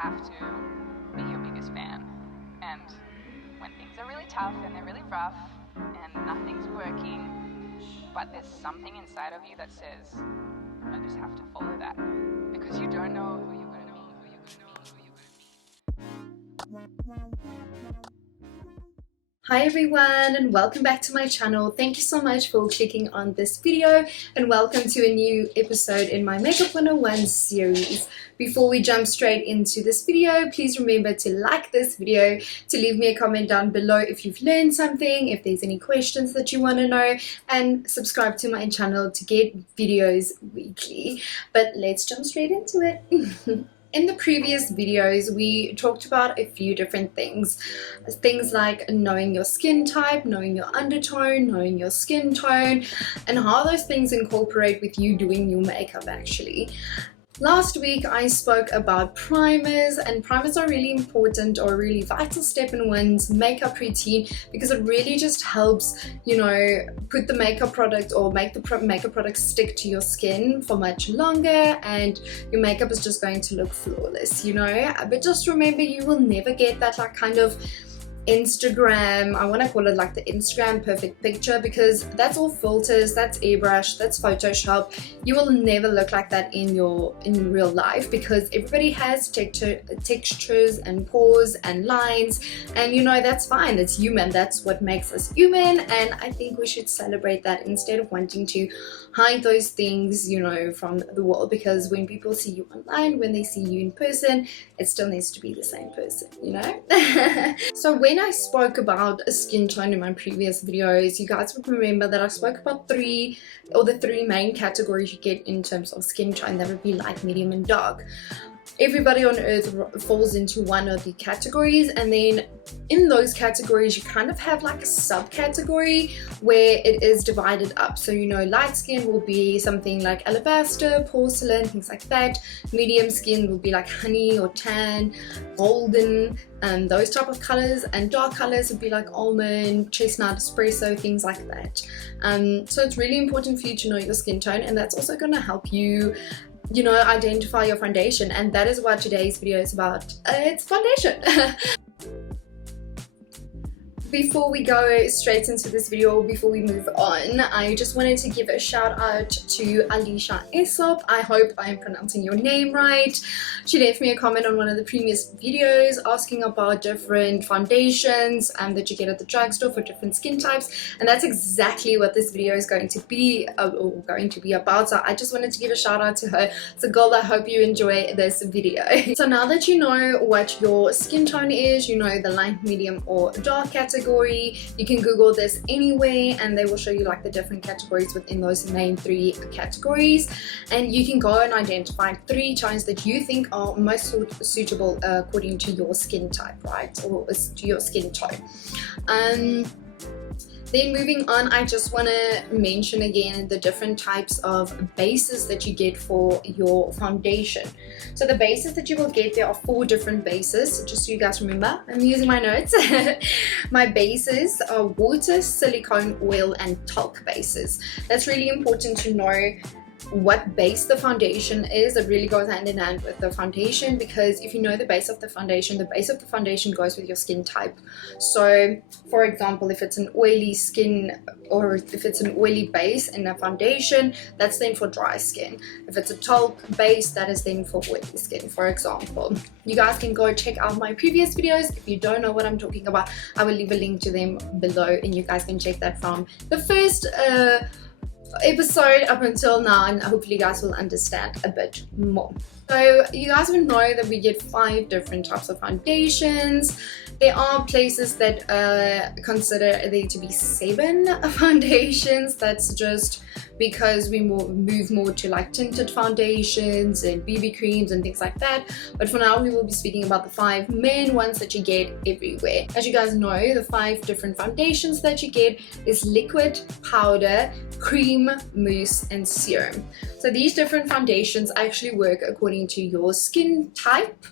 have to be your biggest fan. And when things are really tough and they're really rough and nothing's working, but there's something inside of you that says, I just have to follow that, because you don't know who you're going to be, Hi everyone, and welcome back to my channel. Thank you so much for clicking on this video, and welcome to a new episode in my Makeup 101 series. Before we jump straight into this video, please remember to like this video, to leave me a comment down below if you've learned something, if there's any questions that you want to know, and subscribe to my channel to get videos weekly. But let's jump straight into it. In the previous videos, we talked about a few different things like knowing your skin type, knowing your undertone, knowing your skin tone, and how those things incorporate with you doing your makeup actually. Last week I spoke about primers, and primers are really important or a really vital step in one's makeup routine, because it really just helps, you know, put the makeup product or make the makeup product stick to your skin for much longer, and your makeup is just going to look flawless, you know. But just remember, you will never get that like kind of Instagram, I want to call it like the Instagram perfect picture, because that's all filters, that's airbrush, that's Photoshop. You will never look like that in real life, because everybody has textures and pores and lines, and you know, that's fine, it's human, that's what makes us human, and I think we should celebrate that instead of wanting to hide those things, you know, from the world, because when people see you online, when they see you in person, it still needs to be the same person, you know. So when I spoke about a skin tone in my previous videos, you guys would remember that I spoke about the three main categories you get in terms of skin tone. That would be light, medium, and dark. Everybody on earth falls into one of the categories, and then in those categories you kind of have like a subcategory where it is divided up. So you know, light skin will be something like alabaster, porcelain, things like that. Medium skin will be like honey or tan, golden, and those type of colors, and dark colors would be like almond, chestnut, espresso, things like that. So it's really important for you to know your skin tone, and that's also going to help you, you know, identify your foundation, and that is what today's video is about. It's foundation. Before we go straight into this video, before we move on, I just wanted to give a shout out to Alicia Aesop. I hope I am pronouncing your name right. She left me a comment on one of the previous videos asking about different foundations that you get at the drugstore for different skin types, and that's exactly what this video is going to be about. So I just wanted to give a shout out to her. So girl, I hope you enjoy this video. So now that you know what your skin tone is, you know the light, medium, or dark category, you can Google this anyway, and they will show you like the different categories within those main three categories, and you can go and identify three tones that you think are most suitable according to your skin type, right, or to your skin tone. Then moving on, I just want to mention again the different types of bases that you get for your foundation. So the bases that you will get, there are 4 different bases, just so you guys remember. I'm using my notes. My bases are water, silicone, oil, and talc bases. That's really important to know what base the foundation is. It really goes hand in hand with the foundation, because if you know the base of the foundation goes with your skin type. So for example, if it's an oily skin, or if it's an oily base in a foundation, that's then for dry skin. If it's a talc base, that is then for oily skin, for example. You guys can go check out my previous videos. If you don't know what I'm talking about, I will leave a link to them below, and you guys can check that from the first episode up until now, and hopefully you guys will understand a bit more. So you guys will know that we get 5 different types of foundations. There are places that consider there to be 7 foundations. That's just because we move more to like tinted foundations and BB creams and things like that. But for now, we will be speaking about the 5 main ones that you get everywhere. As you guys know, the 5 different foundations that you get is liquid, powder, cream, mousse, and serum. So these different foundations actually work according according to your skin type.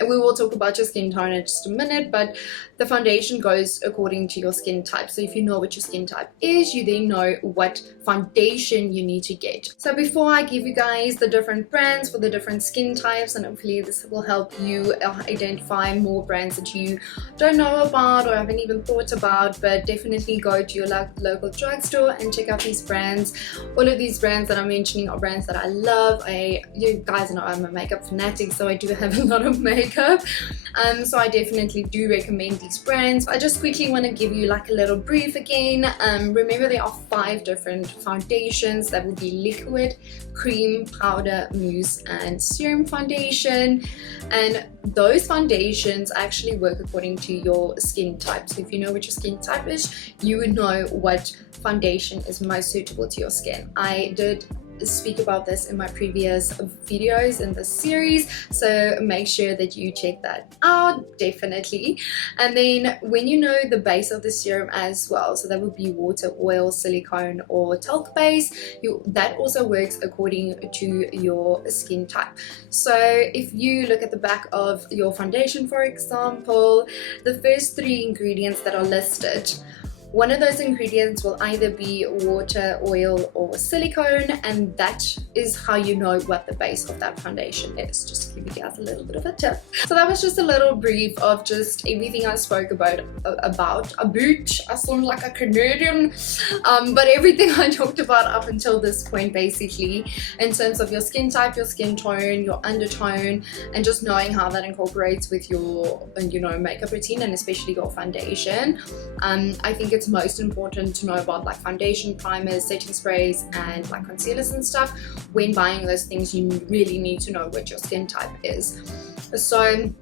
We will talk about your skin tone in just a minute, but the foundation goes according to your skin type. So if you know what your skin type is, you then know what foundation you need to get. So before I give you guys the different brands for the different skin types, and hopefully this will help you identify more brands that you don't know about or haven't even thought about, but definitely go to your local drugstore and check out these brands. All of these brands that I'm mentioning are brands that I love. You guys know I'm a makeup fanatic, so I do have a lot of makeup, so I definitely do recommend these brands. I just quickly want to give you like a little brief again. Remember, there are 5 different foundations. That will be liquid, cream, powder, mousse, and serum foundation, and those foundations actually work according to your skin type. So if you know what your skin type is, you would know what foundation is most suitable to your skin. I did speak about this in my previous videos in this series, so make sure that you check that out, definitely. And then when you know the base of the serum as well, so that would be water, oil, silicone, or talc base, that also works according to your skin type. So if you look at the back of your foundation, for example, the first 3 ingredients that are listed, one of those ingredients will either be water, oil, or silicone, and that is how you know what the base of that foundation is, just to give you guys a little bit of a tip. So that was just a little brief of just everything I spoke about. I sound like a Canadian, but everything I talked about up until this point, basically, in terms of your skin type, your skin tone, your undertone, and just knowing how that incorporates with your, makeup routine, and especially your foundation. I think it's most important to know about like foundation, primers, setting sprays, and like concealers and stuff. When buying those things, you really need to know what your skin type is. So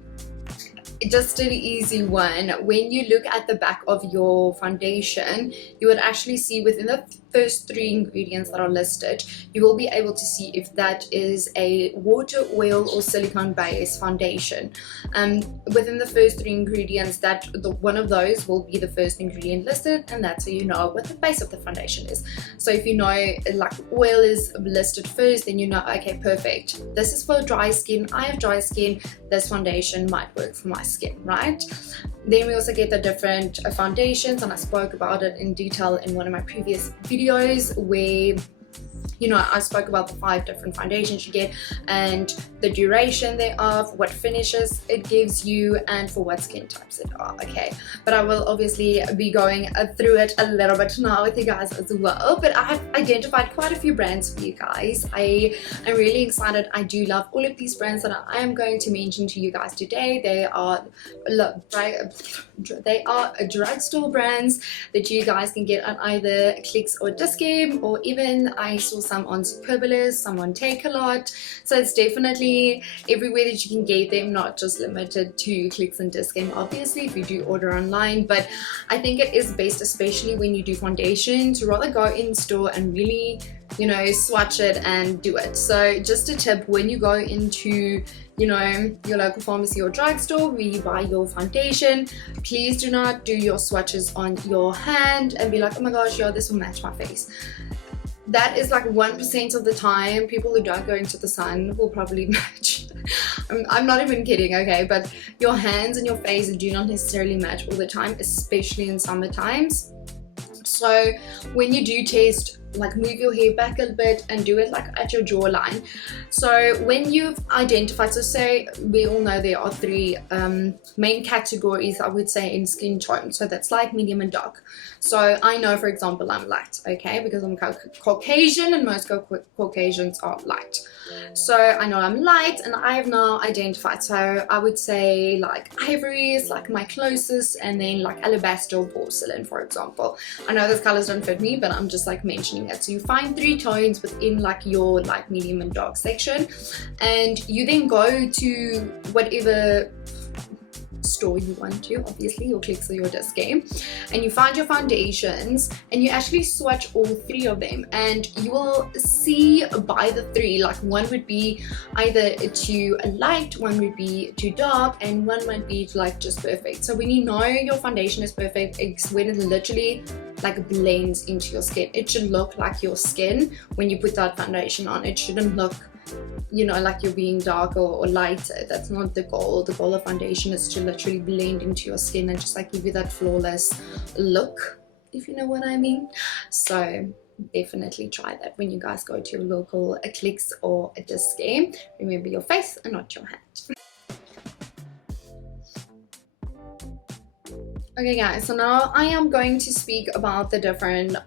just an easy one, when you look at the back of your foundation, you would actually see within the first 3 ingredients that are listed, you will be able to see if that is a water, oil, or silicone based foundation. Within the first 3 ingredients, one of those will be the first ingredient listed, and that's how you know what the base of the foundation is. So if you know like oil is listed first, then you know, okay, perfect, this is for dry skin, I have dry skin, this foundation might work for my skin, right? Then we also get the different foundations, and I spoke about it in detail in one of my previous videos where I spoke about the 5 different foundations you get and the duration thereof, what finishes it gives you, and for what skin types it are, okay? But I will obviously be going through it a little bit now with you guys as well. But I have identified quite a few brands for you guys. I am really excited. I do love all of these brands that I am going to mention to you guys today. They are drugstore brands that you guys can get on either Clicks or Discount, or even I saw some on Superbalist, some on Take-A-Lot. So it's definitely everywhere that you can get them, not just limited to Clicks and Discount, obviously, if you do order online. But I think it is best, especially when you do foundation, to rather go in store and really swatch it and do it. So just a tip, when you go into your local pharmacy or drugstore where you buy your foundation, please do not do your swatches on your hand and be like, oh my gosh, this will match my face. That is like 1% of the time. People who don't go into the sun will probably match. I'm not even kidding, okay? But your hands and your face do not necessarily match all the time, especially in summer times. So when you do test, like move your hair back a bit and do it like at your jawline. So when you've identified, so say we all know there are 3 main categories, I would say, in skin tone. So that's light, medium, and dark. So I know, for example, I'm light, okay, because I'm Caucasian, and most Caucasians are light. So I know I'm light, and I have now identified. So I would say like ivory is like my closest, and then like alabaster or porcelain, for example. I know those colors don't fit me, but I'm just like mentioning it. So you find 3 tones within like your light, medium, and dark section, and you then go to whatever store you want to, obviously your Clicks or your Discount, and you find your foundations and you actually swatch all 3 of them, and you will see by the 3, like one would be either too light, one would be too dark, and one might be like just perfect. So when you know your foundation is perfect, it's when it literally like blends into your skin. It should look like your skin when you put that foundation on. It shouldn't look you know, like you're being darker or lighter. That's not the goal. The goal of foundation is to literally blend into your skin and just like give you that flawless look, if you know what I mean. So definitely try that when you guys go to your local Clicks or a Disc game. Remember your face and not your hand. Okay guys, so now I am going to speak about the different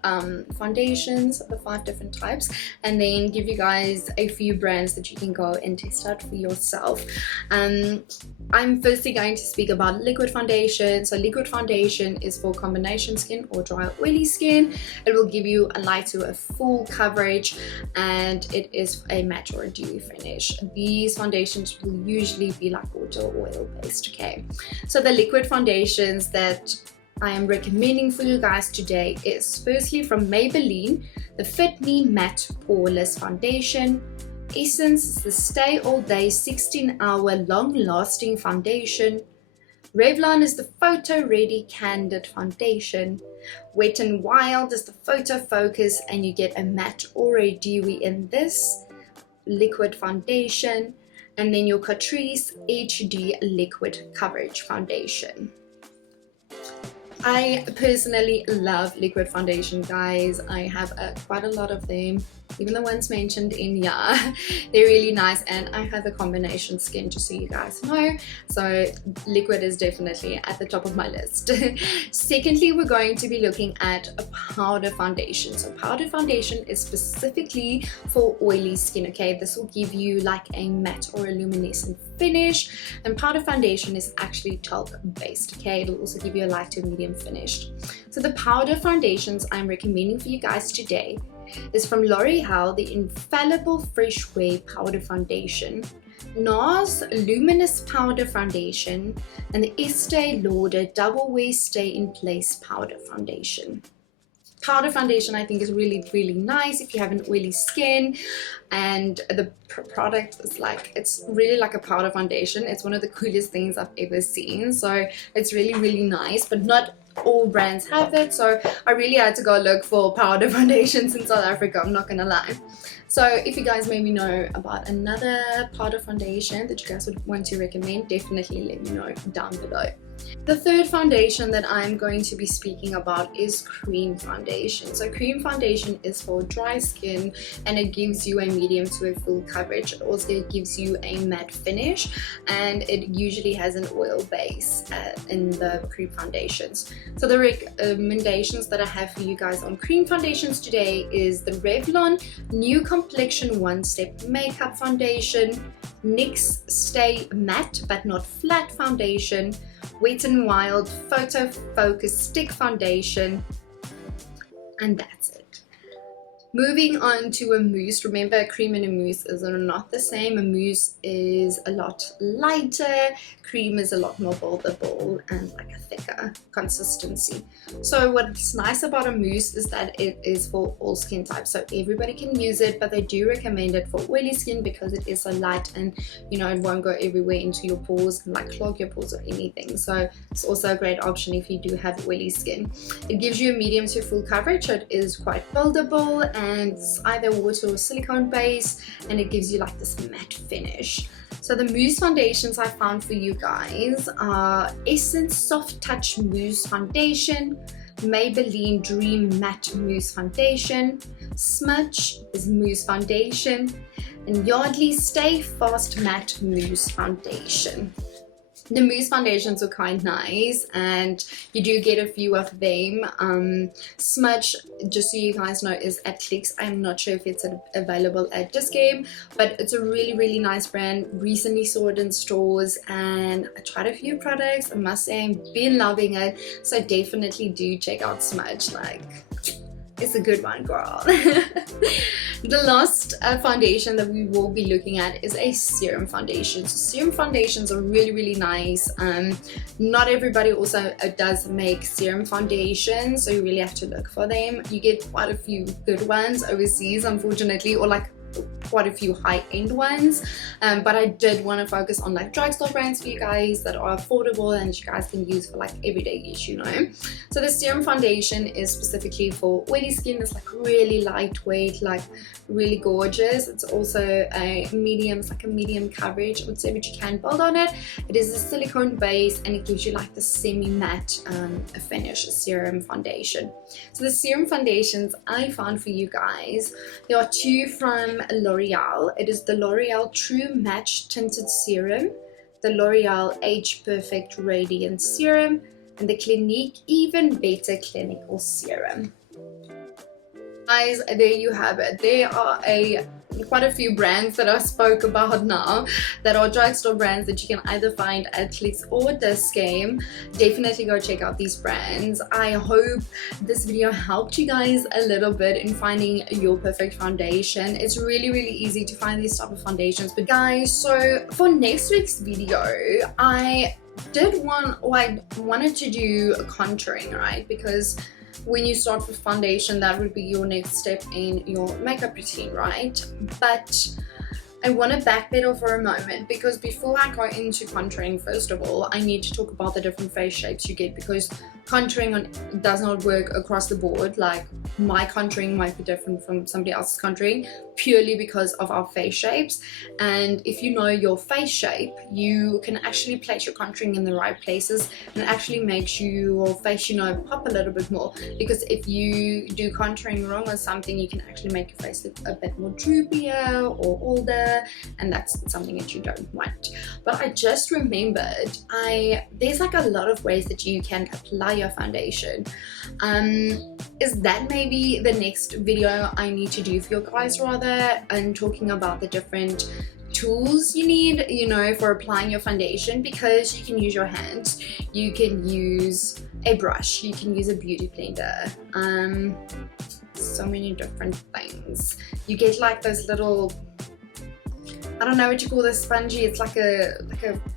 foundations, the 5 different types, and then give you guys a few brands that you can go and test out for yourself. I'm firstly going to speak about liquid foundation. So liquid foundation is for combination skin or dry or oily skin. It will give you a light to a full coverage, and it is a matte or a dewy finish. These foundations will usually be like water or oil based, okay? So the liquid foundations that I am recommending for you guys today is firstly from Maybelline, the Fit Me Matte Poreless Foundation. Essence is the Stay All Day 16-hour long-lasting foundation. Revlon is the Photo Ready Candid Foundation. Wet n Wild is the Photo Focus, and you get a matte or a dewy in this liquid foundation. And then your Catrice HD Liquid Coverage Foundation. I personally love liquid foundation, guys. I have quite a lot of them, even the ones mentioned in here. They're really nice, and I have a combination skin, just so you guys know. So liquid is definitely at the top of my list. Secondly, we're going to be looking at a powder foundation. So powder foundation is specifically for oily skin, okay? This will give you like a matte or a luminescent finish, and powder foundation is actually talc based, okay? It'll also give you a light to medium finish. So the powder foundations I'm recommending for you guys today is from L'Oreal, the Infallible Fresh Wear Powder Foundation, NARS Luminous Powder Foundation, and the Estee Lauder Double Wear Stay in Place Powder Foundation. Powder foundation I think is really, really nice if you have an oily skin, and the product is like, it's really like a powder foundation. It's one of the coolest things I've ever seen, so it's really, really nice, but not all brands have it, so I really had to go look for powder foundations in South Africa, I'm not gonna lie. So if you guys maybe know about another powder foundation that you guys would want to recommend, definitely let me know down below. The third foundation that I'm going to be speaking about is cream foundation. So cream foundation is for dry skin, and it gives you a medium to a full coverage. It also gives you a matte finish, and it usually has an oil base in the cream foundations. So the recommendations that I have for you guys on cream foundations today is the Revlon New Complexion One Step Makeup Foundation, NYX Stay Matte But Not Flat Foundation, Wet n Wild Photo Focus Stick Foundation, and that's it. Moving on to a mousse. Remember, a cream and a mousse is not the same. A mousse is a lot lighter, cream is a lot more buildable and like a thicker consistency. So what's nice about a mousse is that it is for all skin types, so everybody can use it, but they do recommend it for oily skin because it is so light, and you know, it won't go everywhere into your pores and like clog your pores or anything. So it's also a great option if you do have oily skin. It gives you a medium to full coverage, so it is quite buildable, and it's either water or silicone base, and it gives you like this matte finish. So the mousse foundations I found for you guys are Essence Soft Touch Mousse Foundation, Maybelline Dream Matte Mousse Foundation, Smudge is Mousse Foundation, and Yardley Stay Fast Matte Mousse Foundation. The mousse foundations are quite nice, and you do get a few of them. Smudge, just so you guys know, is at Clicks. I'm not sure if it's available at Disc Game, but it's a really, really nice brand. Recently saw it in stores, and I tried a few products. I must say I've been loving it, so definitely do check out Smudge. Like, it's a good one, girl. The last foundation that we will be looking at is a serum foundation. So serum foundations are really, really nice. Not everybody also does make serum foundations, so you really have to look for them. You get quite a few good ones overseas, unfortunately, or like quite a few high-end ones, but I did want to focus on like drugstore brands for you guys that are affordable and you guys can use for like everyday use, you know. So the Serum Foundation is specifically for oily skin. It's like really lightweight, like really gorgeous. It's also a medium, it's like a medium coverage, I would say, but you can build on it. It is a silicone base and it gives you like the semi-matte finish serum foundation. So the serum foundations I found for you guys, there are two from L'Oreal. It is the L'Oreal True Match Tinted Serum, the L'Oreal Age Perfect Radiant Serum, and the Clinique Even Better Clinical Serum. Guys, there you have it. There are quite a few brands that I spoke about now that are drugstore brands that you can either find at Clicks or Disc Game. Definitely go check out these brands. I hope this video helped you guys a little bit in finding your perfect foundation. It's really easy to find these type of foundations. But guys, so for next week's video, I wanted to do a contouring, right? Because when you start with foundation, that would be your next step in your makeup routine, right? But I want to backpedal for a moment, because before I go into contouring, first of all, I need to talk about the different face shapes you get, because contouring does not work across the board. Like, my contouring might be different from somebody else's contouring purely because of our face shapes. And if you know your face shape, you can actually place your contouring in the right places, and it actually makes your face, you know, pop a little bit more. Because if you do contouring wrong or something, you can actually make your face look a bit more droopier or older, and that's something that you don't want. But I just remembered, there's like a lot of ways that you can apply your foundation. Is that maybe the next video I need to do for you guys, rather, and talking about the different tools you need, you know, for applying your foundation? Because you can use your hands, you can use a brush, you can use a beauty blender, so many different things. You get like those little, I don't know what you call this spongy, it's like a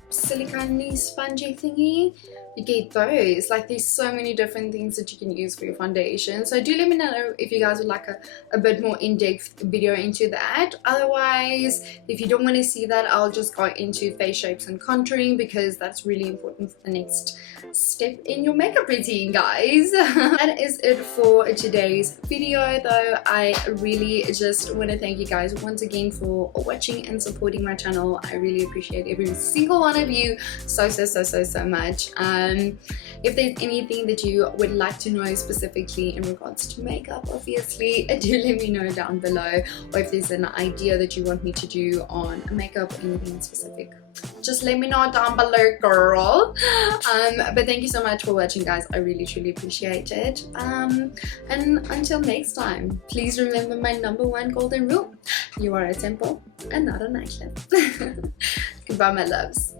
silicone-y spongy thingy. You get those. Like, there's so many different things that you can use for your foundation. So do let me know if you guys would like a bit more in-depth video into that. Otherwise, if you don't want to see that, I'll just go into face shapes and contouring, because that's really important for the next step in your makeup routine, guys. That is it for today's video, though. I really just want to thank you guys once again for watching and supporting my channel. I really appreciate every single one of you so much. If there's anything that you would like to know specifically in regards to makeup, obviously, do let me know down below. Or if there's an idea that you want me to do on makeup or anything specific, just let me know down below, girl. But thank you so much for watching, guys. I really truly appreciate it. And until next time, please remember my #1 golden rule: you are a temple and not a nightclub. Goodbye, my loves.